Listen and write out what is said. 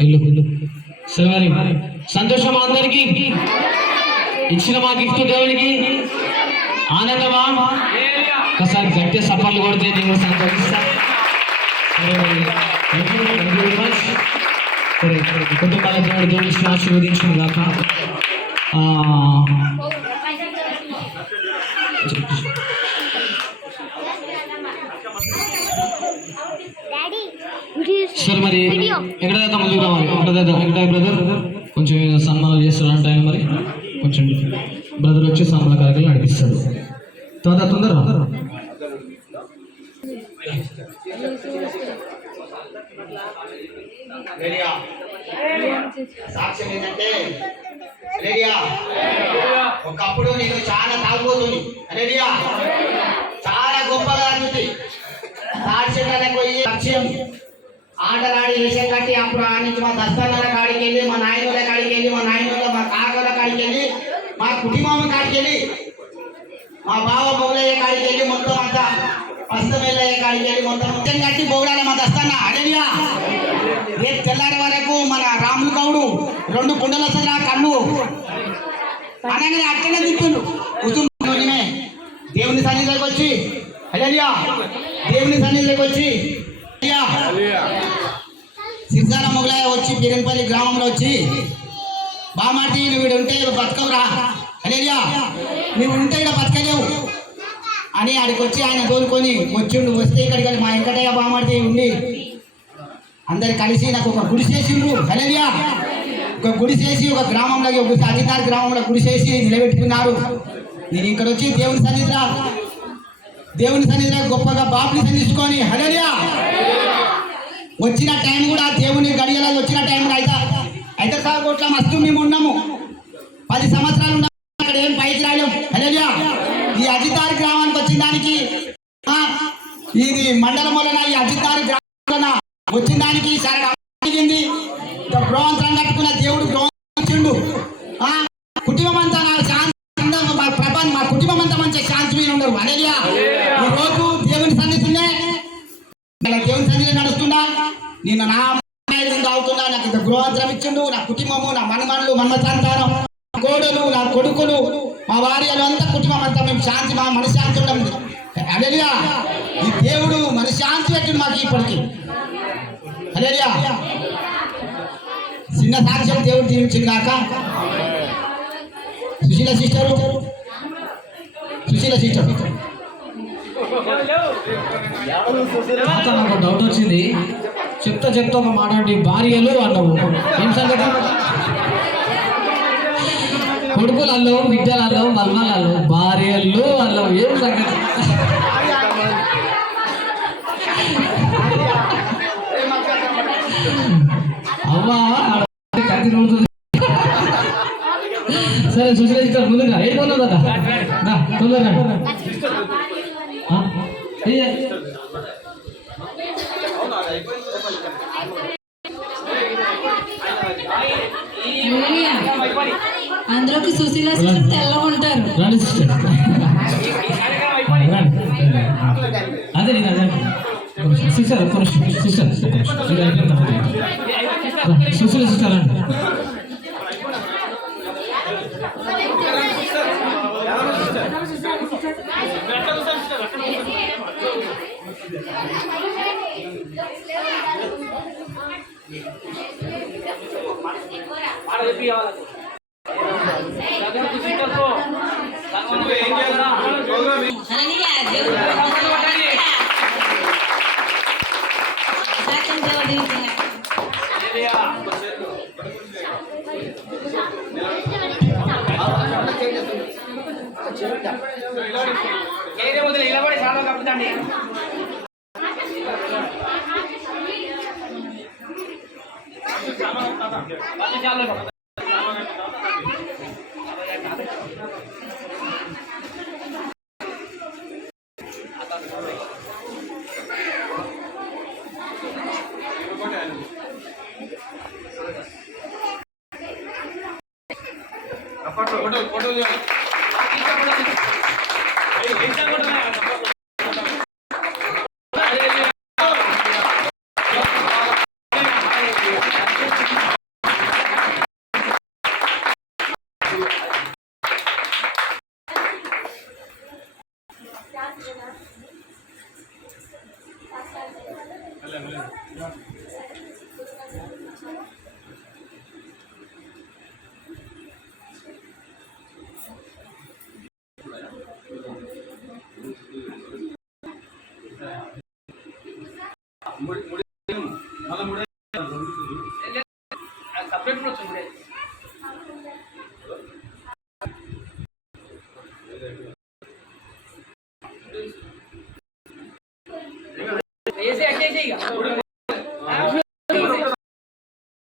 ఇల్లు సరే మరి సంతోషమా అందరికి ఇచ్చిన మా గిఫ్ట్ దేవునికి ఆనందమా ఒకసారి గట్టి సఫర్లు కొడితే నేను సంతోషిస్తా కుటుంబాల దేవుడు ఆశీర్వదించును గాక సరే మరి ఎక్కడైతే ముందుకు రావాలి ఎక్కడ బ్రదర్ కొంచెం సన్మానాలు చేస్తారంట ఆయన మరి కొంచెం బ్రదర్ వచ్చి సన్మాన కార్యక్రమం నడిపిస్తాడు తొందర సాక్ష్యం ఏంటంటే ఒకప్పుడు నేను చాలా తాగుపోతుంది రెడీయా చాలా గొప్పగా అనిపించి తాడిచెట్లకు పోయి లక్ష్యం ఆటలాడి వేషం కట్టి అప్పుడు ఆ నుంచి మా దస్తన్నల కాడికి వెళ్ళి మా నాయనుల కాడికి వెళ్ళి మా కాకల కాడికి వెళ్ళి మా కుటుంబం కాడికి వెళ్ళి మా బావ బొగులయ్య కాడికి వెళ్ళి మొత్తం అంతా పస్తమెల్లయ్య కాడికి వెళ్ళి మొత్తం ముత్యం కట్టి బొగుడాలి మా దస్తన్న అడేరియా రేపు తెల్లారి వరకు మన రాములు గౌడు 2 కుండల కన్ను అనగానే అట్టనే తిప్పిండు కుటుంబమే దేవుని సన్నిధిలోకి వచ్చి అడేరియా దేవుని సన్నిధిలోకి వచ్చి సిరిసాల మొగలయ్య వచ్చి బీరంపల్లి గ్రామంలో వచ్చి బామాటి నువ్వు ఉంటే బతకవురా అలేరియా నువ్వు ఉంటే ఇక్కడ బతకలేవు అని ఆడికి వచ్చి ఆయన తోలుకొని వచ్చిండు వస్తే ఇక్కడికి మా వెంకటయ్య బామాటి ఉండి అందరు కలిసి నాకు ఒక గుడి చేసిండ్రు అలేరియా ఒక గుడి చేసి ఒక గ్రామంలో ఒక అధికారి గ్రామంలో గుడి చేసి నిలబెట్టుకున్నారు నేను ఇక్కడ వచ్చి దేవుని సన్నిధిలో గొప్పగా బాబుని సన్నిధించుకొని హల్లెలూయా వచ్చిన టైం కూడా దేవుని గడియలో వచ్చిన టైం అయితే కోట్ల మస్తు మేము ఉన్నాము 10 సంవత్సరాలు ఉన్నాము అక్కడ ఏం పైకి రాయలేం హల్లెలూయా ఈ అజితారి గ్రామానికి వచ్చిన దానికి ఇది మండలం వలన ఈ అజితారి గ్రామం వచ్చిన దానికి సరగింది బ్రోంతరం కట్టుకున్న దేవుడు బ్రోంచిండు కుటుంబం అంతా ప్రపంచం మా కుటుంబం అంతా మంచి శాంతి మీద ఉండరు హల్లెలూయా ఈ రోజు దేవుని సన్నిధినే దేవుని సన్నిధిలో నడుస్తున్నా నేను నా అవుతున్నా నాకు ఇంత గృహాంతరం ఇచ్చిండు నా కుటుంబము నా మనమనులు సంతానం కోడలు నా కొడుకులు మా భార్యలు అంతా కుటుంబం అంతా మేము శాంతి మా మనశ్శాంతి ఉండదు హల్లెలూయా ఈ దేవుడు మనశ్శాంతి పెట్టిండు మాకు ఇప్పటికి హల్లెలూయా చిన్న సాక్ష్యం దేవుడు దీవించింది కాక సుశీల సిస్టర్ నాకు డౌట్ వచ్చింది చెప్తా ఒక మాట్లాడి భార్యలు అన్నావు ఏం సంగతి కొడుకులు అల్లవు బిడ్డలు అల్లవు మల్మలు అల్లవు భార్యలు అల్లవు ఏం సంగతి అమ్మా కత్తి రోజు సరే సుశీల ముందుగా ఏం కొన్నదా తొందరగా అందులోకి సుశీల తెల్లగా ఉంటారు అదే సిస్టర్ సుశీల సిస్టర్ అండి నిలబడి చాలా కప్పుతండి సపరేట్ వచ్చింది వేసి అట్టేసి ఇక